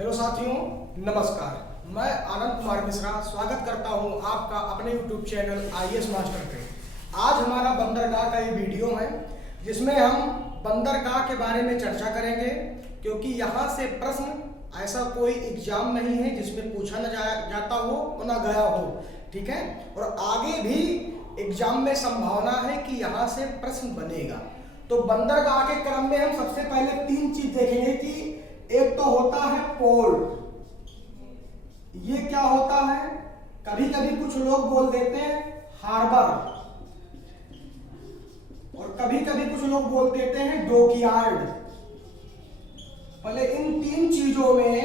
Hello साथियों, नमस्कार। मैं आनंद कुमार मिश्रा स्वागत करता हूं आपका अपने YouTube चैनल IAS मास्टर पे। आज हमारा बंदरगाह का ये वीडियो है जिसमें हम बंदरगाह के बारे में चर्चा करेंगे, क्योंकि यहाँ से प्रश्न ऐसा कोई एग्जाम नहीं है जिसमें पूछा न जाता हो और न गया हो, ठीक है। और आगे भी एग्जाम में संभावना है कि यहाँ से प्रश्न बनेगा। तो बंदरगाह के क्रम में हम सबसे पहले तीन चीज देखेंगे कि एक तो होता है पोर्ट। ये क्या होता है? कभी कभी कुछ लोग बोल देते हैं हार्बर, और कभी कभी कुछ लोग बोल देते हैं डॉकयार्ड। पहले इन तीन चीजों में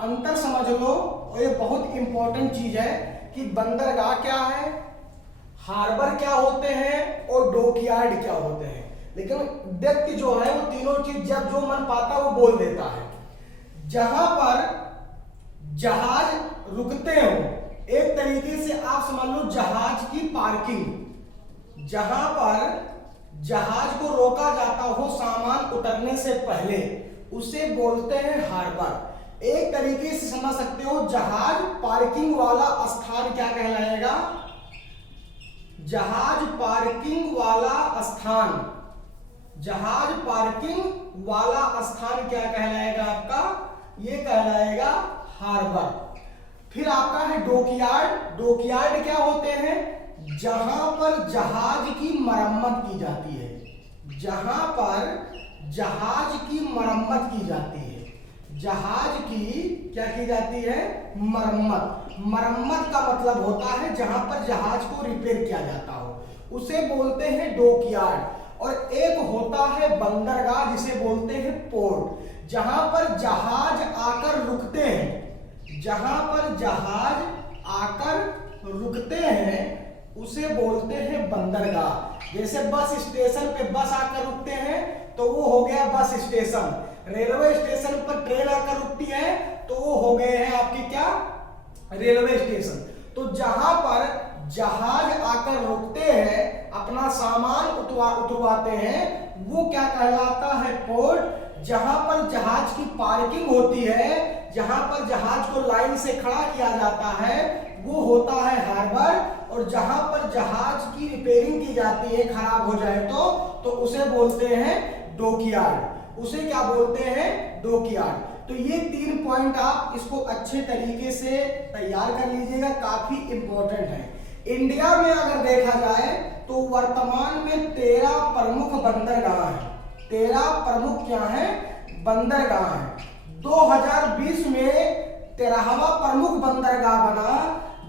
अंतर समझ लो, और ये बहुत इंपॉर्टेंट चीज है कि बंदरगाह क्या है, हार्बर क्या होते हैं और डॉकयार्ड क्या होते हैं। लेकिन व्यक्ति जो है वो तीनों चीज जब जो मन पाता वो बोल देता है। जहां पर जहाज रुकते हो, एक तरीके से आप समझ लो जहाज की पार्किंग। जहां पर जहाज को रोका जाता हो सामान उतरने से पहले, उसे बोलते हैं हार्बर। एक तरीके से समझ सकते हो जहाज पार्किंग वाला स्थान क्या कहलाएगा? जहाज पार्किंग वाला स्थान। जहाज पार्किंग वाला स्थान क्या कहलाएगा आपका? ये कहलाएगा हार्बर। फिर आपका है डॉकयार्ड। डॉकयार्ड क्या होते हैं? जहां पर जहाज की मरम्मत की जाती है। जहां पर जहाज की मरम्मत की जाती है। जहाज की क्या की जाती है? मरम्मत। मरम्मत का मतलब होता है जहां पर जहाज को रिपेयर किया जाता हो, उसे बोलते हैं डॉकयार्ड। और एक होता है बंदरगाह, जिसे बोलते हैं पोर्ट। जहां पर जहाज आकर रुकते हैं, जहां पर जहाज आकर रुकते हैं उसे बोलते हैं बंदरगाह। जैसे बस स्टेशन पे बस आकर रुकते हैं तो वो हो गया बस स्टेशन। रेलवे स्टेशन पर ट्रेन आकर रुकती है तो वो हो गए हैं आपकी क्या? Railway station. तो जहां पर जहाज आकर रुकते हैं, अपना सामान उतरवाते हैं, वो क्या कहलाता है? पोर्ट। जहां पर जहाज की पार्किंग होती है, जहां पर जहाज को लाइन से खड़ा किया जाता है, वो होता है हार्बर। और जहां पर जहाज की रिपेयरिंग की जाती है खराब हो जाए तो उसे बोलते हैं डॉकयार्ड। उसे क्या बोलते हैं? डॉकयार्ड। तो ये तीन पॉइंट आप इसको अच्छे तरीके से तैयार कर लीजिएगा, काफी इंपॉर्टेंट है। इंडिया में अगर देखा जाए तो वर्तमान में 13 प्रमुख बंदरगाह हैं। 13 प्रमुख क्या है? बंदरगाह हैं। 2020 में 13वां प्रमुख बंदरगाह बना,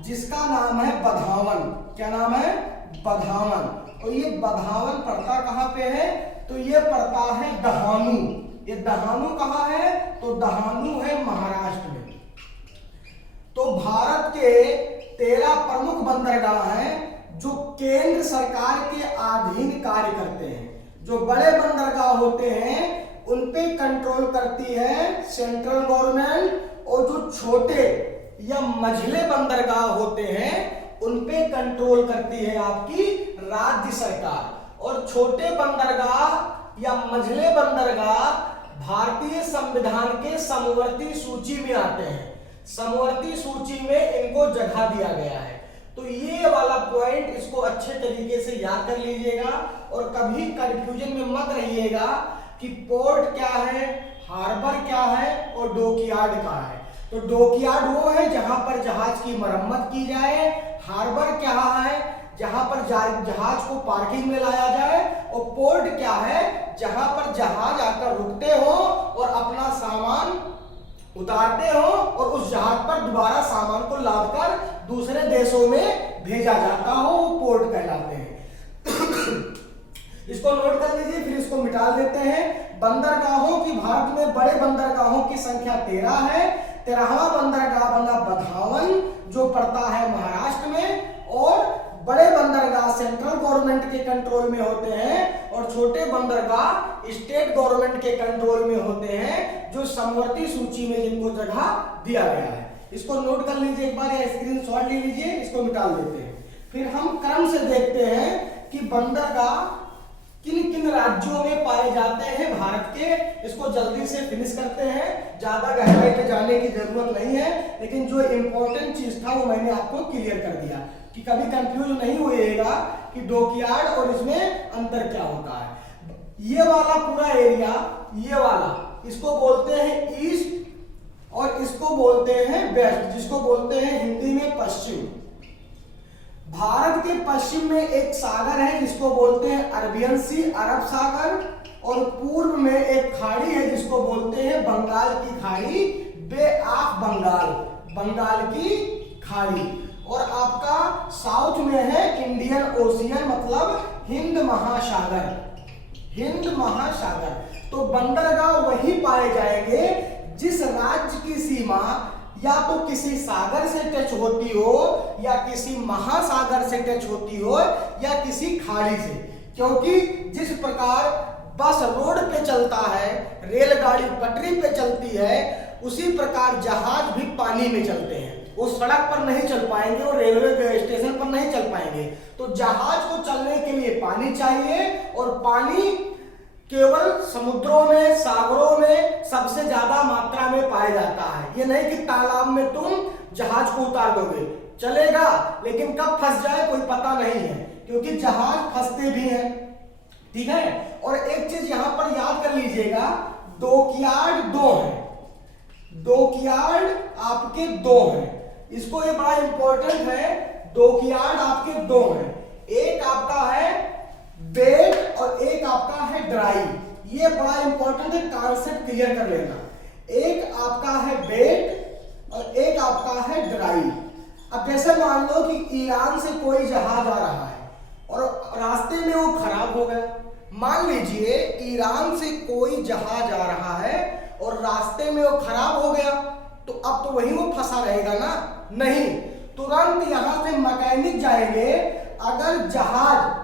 जिसका नाम है बधावन। क्या नाम है? बधावन। और ये बधावन पड़ता कहां पे है? तो ये पड़ता है दहानू। ये दहानू कहां है? तो दहानू है महाराष्ट्र में। तो भारत के 13 प्रमुख बंदरगाह हैं जो केंद्र सरकार के अधीन कार्य करते हैं। जो बड़े बंदरगाह होते हैं उन पे कंट्रोल करती है सेंट्रल गवर्नमेंट, और जो छोटे या मझले बंदरगाह होते हैं उन पे कंट्रोल करती है आपकी राज्य सरकार। और छोटे बंदरगाह या मझले बंदरगाह भारतीय संविधान के समवर्ती सूची में आते हैं। समवर्ती सूची में इनको जगह दिया गया है। तो ये वाला पॉइंट इसको अच्छे तरीके से याद कर लीजिएगा, और कभी कंफ्यूजन में मत रहिएगा कि पोर्ट क्या है, हार्बर क्या है और डॉकयार्ड क्या है। तो डॉकयार्ड वो है जहां पर जहाज की मरम्मत की जाए। हार्बर क्या है? जहां पर जहाज को पार्किंग में लाया जाए। और पोर्ट क्या है? जहां पर जहाज आकर रुकते हो और अपना सामान उतारते हो और उस जहाज पर दोबारा सामान को लादकर दूसरे देशों में भेजा जाता हो, वो पोर्ट कहलाते हैं। इसको नोट कर लीजिए, फिर इसको मिटा देते हैं। बंदरगाहों की भारत में बड़े बंदरगाहों की संख्या 13 है। 13वां बंदरगाह बना बधावन, जो पड़ता है महाराष्ट्र में। और बड़े बंदरगाह सेंट्रल गवर्नमेंट के कंट्रोल में होते हैं, और छोटे बंदरगाह स्टेट गवर्नमेंट के कंट्रोल में होते हैं, जो समवर्ती सूची में जिनको जगह दिया गया है। इसको नोट कर लीजिए एक बार, या स्क्रीनशॉट ले लीजिए, इसको मिटा देते हैं। फिर हम क्रम से देखते हैं कि बंदरगाह किन किन राज्यों में पाए जाते हैं भारत के, इसको जल्दी से फिनिश करते हैं, ज्यादा गहराई में जाने की जरूरत नहीं है, लेकिन जो इंपॉर्टेंट चीज था वो मैंने आपको क्लियर कर दिया कि कभी कंफ्यूज नहीं होइएगा कि डॉकयार्ड और इसमें अंतर क्या होता है। ये वाला पूरा एरिया, ये वाला, इसको बोलते हैं ईस्ट और इसको बोलते हैं वेस्ट, जिसको बोलते हैं हिंदी में पश्चिम। भारत के पश्चिम में एक सागर है जिसको बोलते हैं अरबियन सी, अरब सागर, और पूर्व में एक खाड़ी है जिसको बोलते हैं बंगाल की खाड़ी, बे ऑफ बंगाल, बंगाल की खाड़ी। और आपका साउथ में है इंडियन ओशियन, मतलब हिंद महासागर, हिंद महासागर। तो बंदरगाह वही पाए जाएंगे जिस राज्य की सीमा या तो किसी सागर से टच होती हो, या किसी महासागर से टच होती हो, या किसी खाड़ी से। क्योंकि जिस प्रकार बस रोड पे चलता है, रेलगाड़ी पटरी पे चलती है, उसी प्रकार जहाज भी पानी में चलते हैं। वो सड़क पर नहीं चल पाएंगे और रेलवे स्टेशन पर नहीं चल पाएंगे। तो जहाज को चलने के लिए पानी चाहिए, और पानी केवल समुद्रों में, सागरों में सबसे ज्यादा मात्रा में पाया जाता है। ये नहीं कि तालाब में तुम जहाज को उतार दोगे, चलेगा, लेकिन कब फंस जाए कोई पता नहीं है, क्योंकि जहाज फंसते भी हैं, ठीक है। और एक चीज यहां पर याद कर लीजिएगा, डॉकयार्ड दो हैं, डॉकयार्ड आपके दो हैं, इसको ये बड़ा इंपॉर्टेंट है। डॉकयार्ड आपके दो हैं, एक आपका है वेट और एक आपका है ड्राई। ये बड़ा इंपॉर्टेंट है, कॉन्सेप्ट क्लियर कर लेना। एक आपका है वेट और एक आपका है ड्राई। अब जैसे मान लो कि ईरान से कोई जहाज आ रहा है और रास्ते में वो खराब हो गया। मान लीजिए ईरान से कोई जहाज आ रहा है और रास्ते में वो खराब हो गया, तो अब तो वही वो फंसा रहेगा ना? नहीं, तुरंत यहां से मैकेनिक जाएंगे। अगर जहाज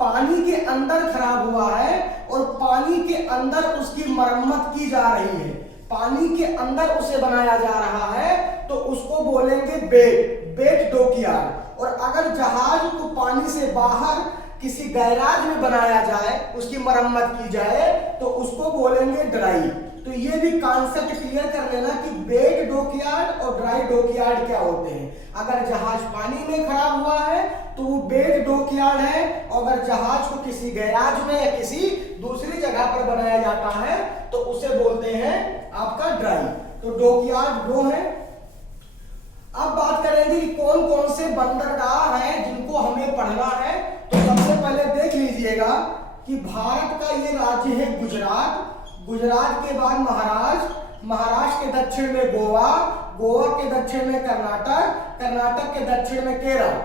पानी के अंदर खराब हुआ है और पानी के अंदर उसकी मरम्मत की जा रही है, पानी के अंदर उसे बनाया जा रहा है, तो उसको बोलेंगे बेट, बेट डॉकयार्ड। और अगर जहाज को पानी से बाहर किसी गैराज में बनाया जाए, उसकी मरम्मत की जाए, तो उसको बोलेंगे ड्राई। तो ये भी कॉन्सेप्ट क्लियर कर लेना कि वेट डॉकयार्ड और ड्राई डॉकयार्ड क्या होते हैं। अगर जहाज पानी में खराब हुआ है तो वो वेट डॉकयार्ड है, और अगर जहाज को किसी गैराज में या किसी दूसरी जगह पर बनाया जाता है तो उसे बोलते हैं आपका ड्राई। तो डॉकयार्ड दो है। अब बात करेंगे कि कौन कौन से बंदरगाह हैं जिनको हमें पढ़ना है। तो सबसे पहले देख लीजिएगा कि भारत का ये राज्य है गुजरात, गुजरात के बाद महाराष्ट्र, महाराष्ट्र के दक्षिण में गोवा, गोवा के दक्षिण में कर्नाटक, कर्नाटक के दक्षिण में केरल।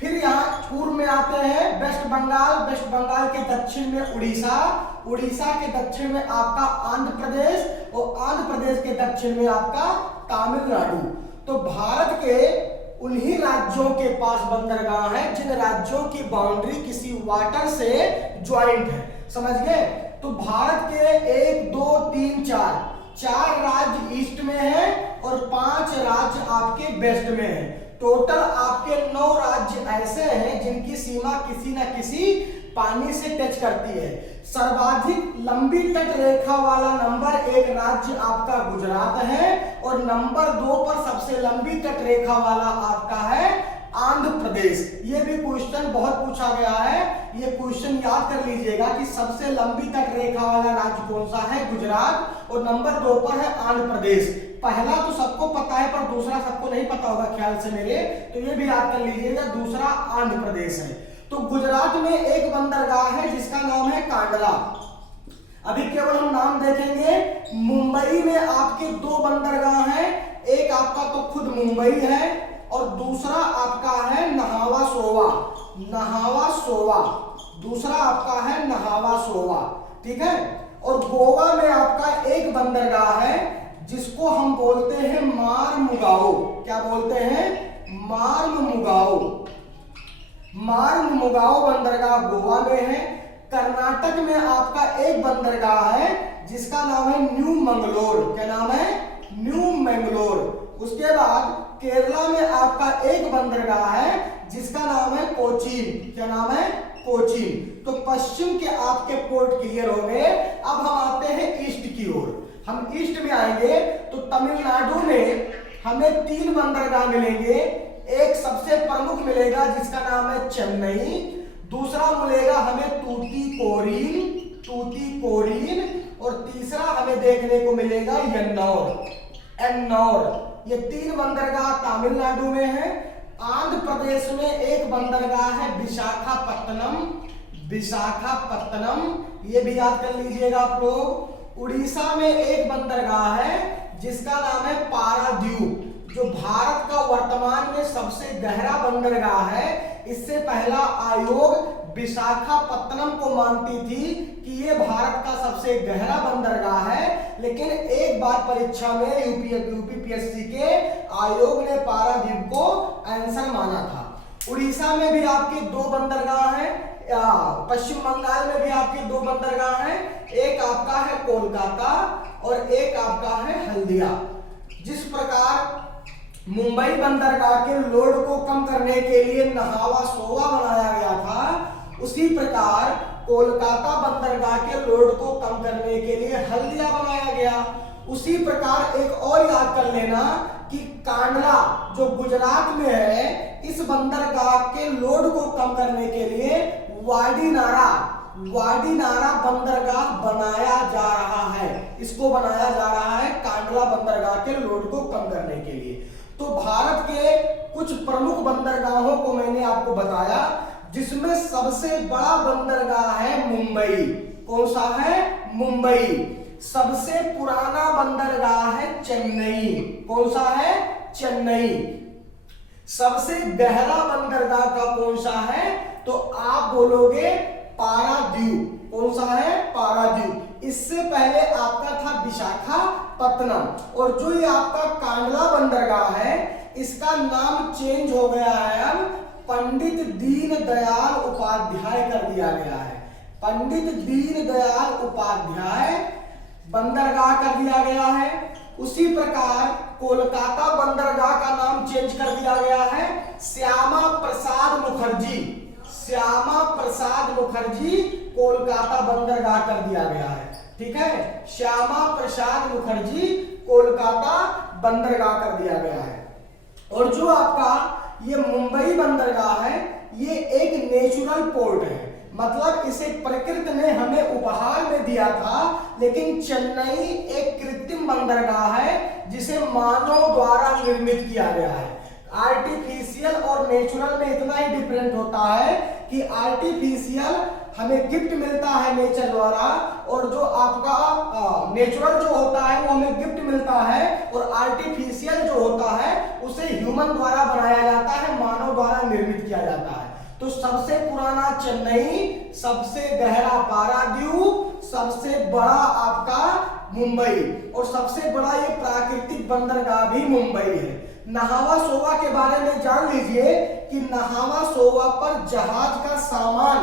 फिर यहाँ पूर्व में आते हैं वेस्ट बंगाल, वेस्ट बंगाल के दक्षिण में उड़ीसा, उड़ीसा के दक्षिण में आपका आंध्र प्रदेश, और आंध्र प्रदेश के दक्षिण में आपका तमिलनाडु। तो भारत के उन्हीं राज्यों के पास बंदरगाह हैं जिन राज्यों की बाउंड्री किसी वाटर से ज्वाइंट है। समझ गए? तो भारत के 1 2 3 4 राज्य ईस्ट में है और 5 राज्य आपके वेस्ट में है। टोटल आपके 9 राज्य ऐसे हैं जिनकी सीमा किसी न किसी पानी से टच करती है। सर्वाधिक लंबी तट रेखा वाला नंबर 1 राज्य आपका गुजरात है, और नंबर 2 पर सबसे लंबी तट रेखा वाला आपका है आंध्र प्रदेश। ये भी क्वेश्चन बहुत पूछा गया है, ये क्वेश्चन याद कर लीजिएगा कि सबसे लंबी तट रेखा वाला राज्य कौन सा है? गुजरात, और नंबर 2 पर है आंध्र प्रदेश। पहला तो सबको पता है पर दूसरा सबको नहीं पता होगा ख्याल से मेरे, तो ये भी याद कर लीजिएगा, दूसरा आंध्र प्रदेश है। तो गुजरात में एक बंदरगाह है जिसका नाम है कांडला। अभी केवल हम नाम देखेंगे। मुंबई में आपके 2 बंदरगाह हैं, एक आपका तो खुद मुंबई है और दूसरा आपका है नहावा सोवा, नहावा सोवा, दूसरा आपका है नहावा सोवा, ठीक है। और गोवा में आपका एक बंदरगाह है जिसको हम बोलते हैं मार्मुगाओ। क्या बोलते हैं? मार्मुगाओ। मार्मुगाओ बंदरगाह गोवा में है। कर्नाटक में आपका एक बंदरगाह है जिसका नाम है न्यू मंगलोर। क्या नाम है? न्यू मंगलोर। उसके बाद केरला में आपका एक बंदरगाह है जिसका नाम है कोचीन। क्या नाम है? कोचीन। तो पश्चिम के आपके पोर्ट क्लियर हो गए। अब हम आते हैं ईस्ट की ओर। हम ईस्ट में आएंगे तो तमिलनाडु में हमें 3 बंदरगाह मिलेंगे। एक सबसे प्रमुख मिलेगा जिसका नाम है चेन्नई, दूसरा मिलेगा हमें तूतीकोरिन और तीसरा हमें देखने को मिलेगा एन्नौर। ये 3 बंदरगाह तमिलनाडु में है। आंध्र प्रदेश में एक बंदरगाह है विशाखापत्तनम, ये भी याद कर लीजिएगा आप लोग। उड़ीसा में एक बंदरगाह है जिसका नाम है पारादीप, जो भारत का वर्तमान में सबसे गहरा बंदरगाह है। इससे पहला आयोग विशाखापत्तनम को मानती थी कि ये भारत का सबसे गहरा बंदरगाह है, लेकिन एक बार परीक्षा में यूपीपीएससी के आयोग ने पारादीप को आंसर माना था। उड़ीसा में भी आपके 2 बंदरगाह हैं, पश्चिम बंगाल में भी आपके 2 बंदरगाह हैं। एक आपका है कोलकाता और एक आपका है हल्दिया। जिस प्रकार मुंबई बंदरगाह के लोड को कम करने के लिए नहावा सोवा बनाया गया था, उसी प्रकार कोलकाता बंदरगाह के लोड को कम करने के लिए हल्दिया बनाया गया। उसी प्रकार एक और याद कर लेना कि कांडला जो गुजरात में है, इस बंदरगाह के लोड को कम करने के लिए वाडीनारा बंदरगाह बनाया जा रहा है। इसको बनाया जा रहा है कांडला बंदरगाह के लोड को कम करने के लिए। तो भारत के कुछ प्रमुख बंदरगाहों को मैंने आपको बताया, जिसमें सबसे बड़ा बंदरगाह है मुंबई। कौन सा है? मुंबई। सबसे पुराना बंदरगाह है चेन्नई। कौन सा है? चेन्नई। सबसे गहरा बंदरगाह का कौन सा है? तो आप बोलोगे पारादीप। कौन सा है? पारादीप। इससे पहले आपका था विशाखापत्तनम, और जो ये आपका कांडला बंदरगाह है, इसका नाम चेंज हो गया है, अब पंडित दीनदयाल उपाध्याय कर दिया गया है। पंडित दीनदयाल उपाध्याय बंदरगाह कर दिया गया है। उसी प्रकार कोलकाता बंदरगाह का नाम चेंज कर दिया गया है, श्यामा प्रसाद मुखर्जी कोलकाता बंदरगाह कर दिया गया है। ठीक है, श्यामा प्रसाद मुखर्जी कोलकाता बंदरगाह कर दिया गया है। और जो आपका ये मुंबई बंदरगाह है, ये एक नेचुरल पोर्ट है, मतलब इसे प्रकृति ने हमें उपहार में दिया था। लेकिन चेन्नई एक कृत्रिम बंदरगाह है जिसे मानव द्वारा निर्मित किया गया है। आर्टिफिशियल और नेचुरल में इतना ही डिफरेंट होता है कि आर्टिफिशियल हमें गिफ्ट मिलता है नेचर द्वारा, और जो आपका नेचुरल जो होता है वो हमें गिफ्ट मिलता है, और आर्टिफिशियल जो होता है उसे ह्यूमन द्वारा बनाया जाता है, मानव द्वारा निर्मित किया जाता है। तो सबसे पुराना चेन्नई, सबसे गहरा पारादीप, सबसे बड़ा आपका मुंबई, और सबसे बड़ा ये प्राकृतिक बंदरगाह भी मुंबई है। नहावा सोवा के बारे में जान लीजिए कि नहावा सोवा पर जहाज का सामान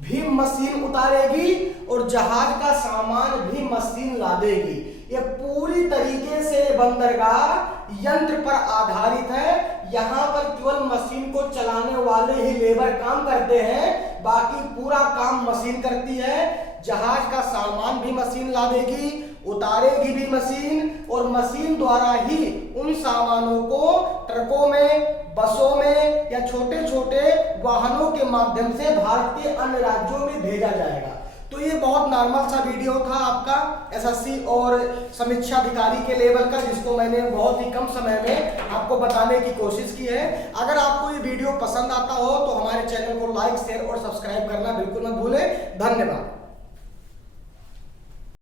भी मशीन उतारेगी और जहाज का सामान भी मशीन लादेगी। ये पूरी तरीके से बंदरगाह यंत्र पर आधारित है। यहाँ पर केवल मशीन को चलाने वाले ही लेबर काम करते हैं, बाकी पूरा काम मशीन करती है। जहाज का सामान भी मशीन लादेगी, उतारेगी भी मशीन, और मशीन द्वारा ही उन सामानों को ट्रकों में, बसों में या छोटे छोटे वाहनों के माध्यम से भारत के अन्य राज्यों में भेजा जाएगा। तो ये बहुत नॉर्मल सा वीडियो था आपका एसएससी और समीक्षा अधिकारी के लेवल का, जिसको मैंने बहुत ही कम समय में आपको बताने की कोशिश की है। अगर आपको ये वीडियो पसंद आता हो तो हमारे चैनल को लाइक, शेयर और सब्सक्राइब करना बिल्कुल मत भूलें। धन्यवाद।